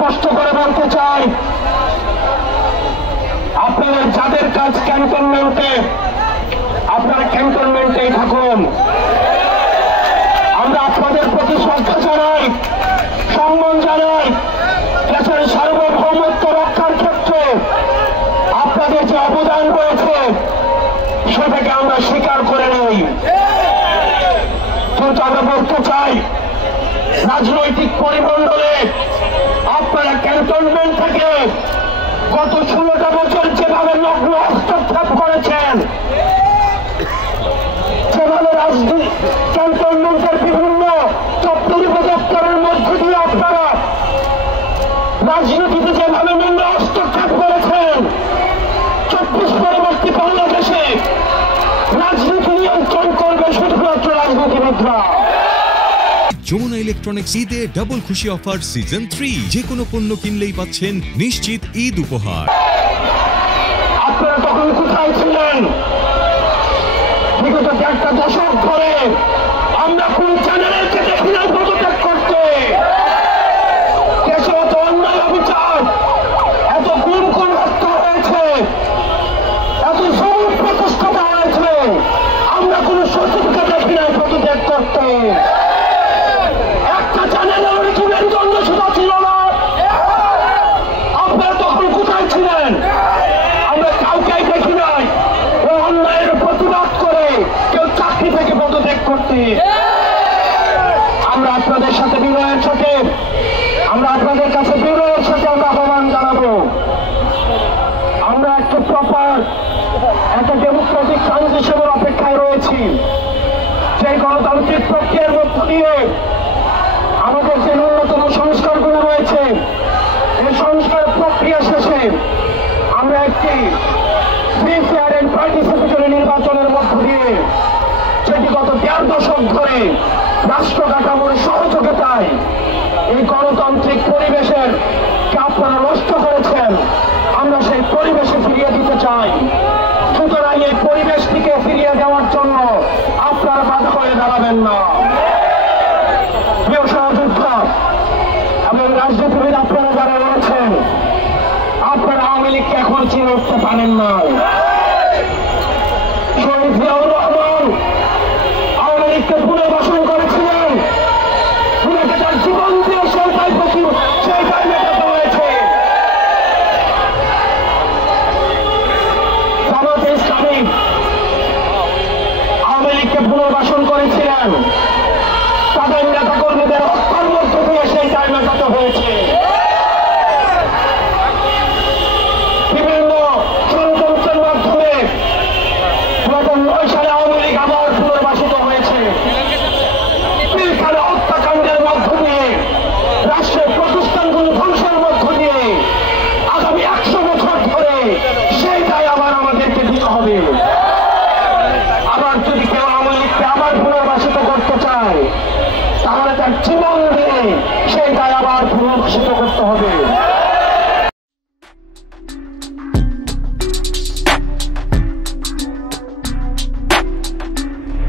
স্পষ্ট করে বলতে চাই, আপনাদের যাদের কাজ ক্যান্টনমেন্টে, আপনারা ক্যান্টনমেন্টেই থাকুন। আমরা আপনাদের প্রতি শ্রদ্ধা জানাই, সম্মান জানাই। দেশের সার্বভৌমত্ব রক্ষার ক্ষেত্রে আপনাদের যে অবদান রয়েছে সেটাকে আমরা স্বীকার করে নেই। কিন্তু আমরা বলতে চাই, রাজনৈতিক পরিমণ্ডলে আপনারা ক্যান্টনমেন্ট থেকে গত 16টা বছর যেভাবে নগ্ন হস্তক্ষেপ করেছেন, যেভাবে ক্যান্টনমেন্টের বিভিন্ন দপ্তরি দপ্তরের মধ্য দিয়ে আপনারা রাজনীতিতে যেভাবে নিম্ন হস্তক্ষেপ করেছেন, 24 পরবর্তী বাংলাদেশে রাজনীতি নিয়ন্ত্রণ করবে শুধুমাত্র রাজনীতিবিদরা। যমুনা ইলেকট্রনিক্স ঈদে ডাবল খুশি অফার সিজন 3, যে কোনো পণ্য কিনলেই পাচ্ছেন নিশ্চিত ঈদ উপহার। আপনারা তখন কোথায় ছিলেন? বিগত 1.5 দশক ধরে আমরা কোন চ্যানেলকে দেখি না পদত্যাগ করতে। দেশে এত অন্যায় অবিচার, এত গুম খুন হত্যা হয়েছে, এত জুলুম প্রতিষ্ঠিত হয়েছে, আমরা কোন সচিবকে দেখি না পদত্যাগ করতে। একটা চ্যানেলের মেরুদণ্ড সুতা ছিল না। আপনারা তখন কোথায় ছিলেন? আমরা কাউকেই দেখি নাই ও অন্যায়ের প্রতিবাদ করে কেউ চাকরি থেকে পদত্যাগ করতে। আমরা আপনাদের সাথে বিনয়ের সাথে, আমরা আপনাদের কাছে বিনয়ের সাথে আমরা আহ্বান জানাবো। আমরা একটা প্রপার একটা ডেমোক্রেটিক ট্রানজিশনের অপেক্ষায় রয়েছি। সেই গণতান্ত্রিক প্রক্রিয়ার মধ্য দিয়ে আমাদের যে ন্যূনতম সংস্কারগুলো রয়েছে, এই সংস্কার প্রক্রিয়া শেষে আমরা একটি ফ্রি, ফেয়ার এন্ড পার্টিসিপেটরি নির্বাচনের মধ্য দিয়ে, যেটি গত 1.5 দশক ধরে রাষ্ট্র কাঠামোর সহযোগিতায় এই গণতান্ত্রিক পরিবেশের কে আপনারা নষ্ট করেছেন, আমরা সেই পরিবেশে ফিরিয়ে দিতে চাই। সুতরাং এই পরিবেশটিকে ফিরিয়ে দেওয়ার জন্য আপনারা বাধা হয়ে দাঁড়াবেন না। প্রিয় সহযোদ্ধা এবং রাজনীতিবিদ আপনারা যারা রয়েছেন, আপনারা আওয়ামী লীগকে এখন চিনে উঠতে পারেন না। শহীদ জিয়াউর রহমান আওয়ামী লীগকে পুনর্বাসন করেছিলেন, পুনকে তার জীবন দিয়ে সেইটাই মেটাতে হয়েছে। জামাতে ইসলামী আওয়ামী লীগকে পুনর্বাসন করেছিলেন, তাদের নেতা কর্মীদের হত্যার মধ্য দিয়ে সেইটাই মেটাতে হয়েছে। বিভিন্ন ষড়যন্ত্রের মাধ্যমে 2009 সালে আওয়ামী লীগ আবার পুনর্বাসিত হয়েছে। পিলখানা হত্যাকাণ্ডের মধ্য দিয়ে, রাষ্ট্রের প্রতিষ্ঠানগুলো ধ্বংসের মধ্য দিয়ে আগামী 100 বছর ধরে সেইটাই আবার আমাদেরকে দিতে হবে। আবার যদি কেউ আওয়ামী লীগকে আবার পুনর্বাসিত করতে চায়, তাহলে তার জীবন দিয়ে সেইটাই আবার পুনর্বাসিত করতে হবে।